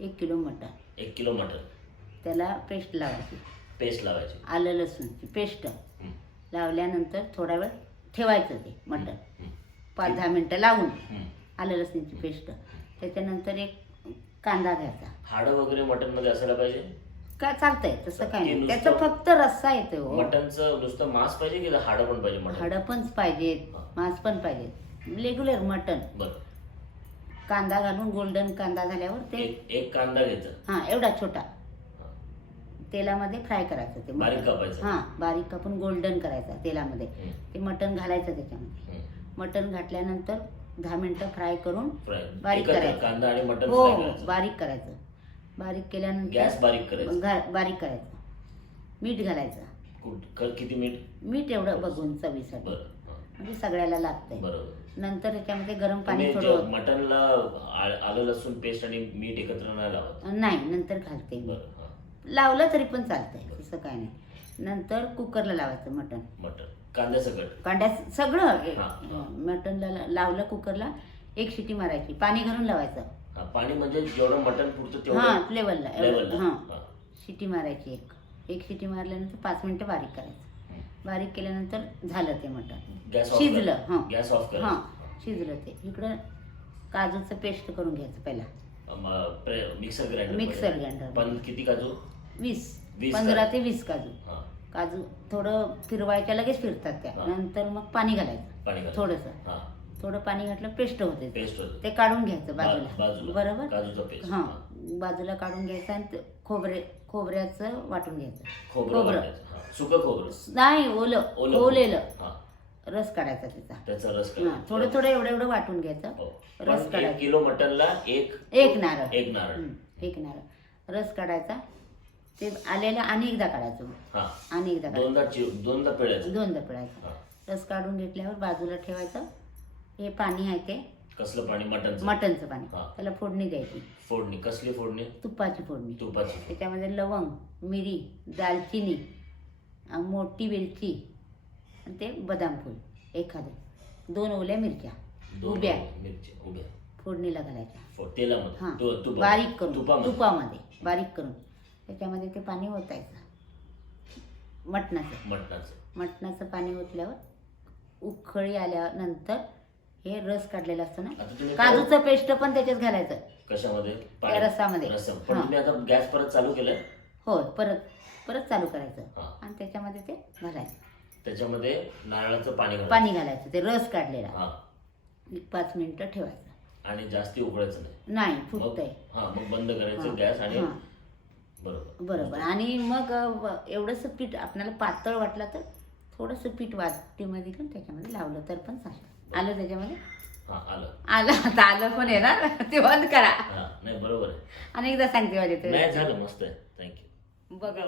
1 kilo मटण. 1 kilo मटण. त्याला paste लावायची. Paste लावायची. आलं लसूणची पेस्ट लावल्यानंतर थोडा वेळ ठेवायचं ते मटण. 5-10 मिनटं लावून आलं लसूणची पेस्ट. त्याच्यानंतर एक कांदा घ्यायचा. हाडं वगैरे मटण मध्ये असायला पाहिजे काय चालतंय तसं काय नाही. त्याचं फक्त रस्सा येतोय हो. मटणचं नुसतं मांस पाहिजे की हाडं पण पाहिजे? मटण हाडं पण पाहिजेत, मांस पण पाहिजेत. रेग्युलर मटण. बरं. कांदा घालून गोल्डन कांदा झाल्यावर ते एक कांदा घ्यायचा. हा एवढा छोटा तेलामध्ये फ्राय करायचं ते बारीक कापायचं. हा बारीक कापून गोल्डन करायचा तेलामध्ये. ते मटण घालायचं त्याच्यामध्ये. मटण घातल्यानंतर 10 मिनिटं फ्राय करून बारीक करायचं. कांदा आणि मटण हो बारीक करायचं. बारीक केल्यानंतर गॅस बारीक करायचं. बारीक करायचं. मीठ घालायचं. किती मीठ? मीठ एवढं बघून चवीसाठी, म्हणजे सगळ्याला लागतंय. बरोबर. नंतर त्याच्यामध्ये गरम पाणी थोडं. मटणला आलं लसूण पेस्ट आणि मीठ एकत्र नाही लावत? नाही, नंतर घालते. लावलं तरी पण चालतंय, तसं काय नाही. नंतर कुकरला लावायचं मटण. कांद्या सगळं मटणला लावलं कुकरला. 1 शिटी मारायची. पाणी घालून लावायचं. पाणी म्हणजे जेवढं मटण पुरतं तेवढं? हा लेवलला. हा शिटी मारायची. एक शिटी मारल्यानंतर 5 मिनिटं बारीक करायचं. बारीक केल्यानंतर झालं ते मटण शिजलं. हा गॅस ऑफ करायचं. हा शिजलं ते. इकडं काजूचं पेस्ट करून घ्यायचं पहिला. Mixer grinder. पण किती काजू? 15 ते 20 काजू. काजू थोडं फिरवायच्या, लगेच फिरतात त्या. नंतर मग पाणी घालायचं थोडं पाणी घातलं पेस्ट होते. ते काढून घ्यायचं बाजूला. बरोबर. हा बाजूला काढून घ्यायचं. आणि खोबऱ्याचं वाटून घ्यायचं. खोबरं सुकं खोबरं नाही, ओलेलं. रस काढायचा त्याचा रस. थोडं एवढं वाटून घ्यायचं. रस काढायचा. 1 किलो मटणला एक नारळ रस काढायचा. ते आलेलं आणि एकदा काढायचं. दोनदा पिळायचं. रस काढून घेतल्यावर बाजूला ठेवायचं. हे पाणी आहे ते. कसलं पाणी? मटणचं पाणी. त्याला फोडणी द्यायची. फोडणी कसली? फोडणी तुपाची फोडणी. त्याच्यामध्ये लवंग, मिरी, दालचिनी, मोठी वेलची आणि ते बदाम फूल एखादं. 2 ओल्या मिरच्या उभ्या फोडणीला घालायच्या तेलामध्ये. बारीक करून तुपामध्ये बारीक करून त्याच्यामध्ये ते पाणी ओतायचं. मटणाचं पाणी ओतल्यावर उकळी आल्यानंतर हे रस काढलेला असतो ना, काजूचं पेस्ट पण त्याच्यात घालायचं. कशामध्ये? त्या रसामध्ये. पण तुम्ही आता गॅस परत चालू केलाय? हो, परत चालू करायचं. आणि त्याच्यामध्ये ते घालायचं. त्याच्यामध्ये नारळाचं पाणी घालायचं. ते रस काढलेला. 5 मिनिटं ठेवायचं. आणि जास्ती उकळायचं नाही, फुटतंय. मग बंद करायचं गॅस. आणि बरोबर. आणि मग एवढंसं पीठ आपल्याला पातळ वाटलं तर थोडंसं पीठ वाटीमध्ये घेऊन त्याच्यामध्ये लावलं तर पण चालेल. आलं त्याच्यामध्ये. आलं पण येणार. ते बंद करा. नाही बरोबर आहे. आणि एकदा सांगते माझे. नाही झालं, मस्त आहे. थँक्यू. बघा.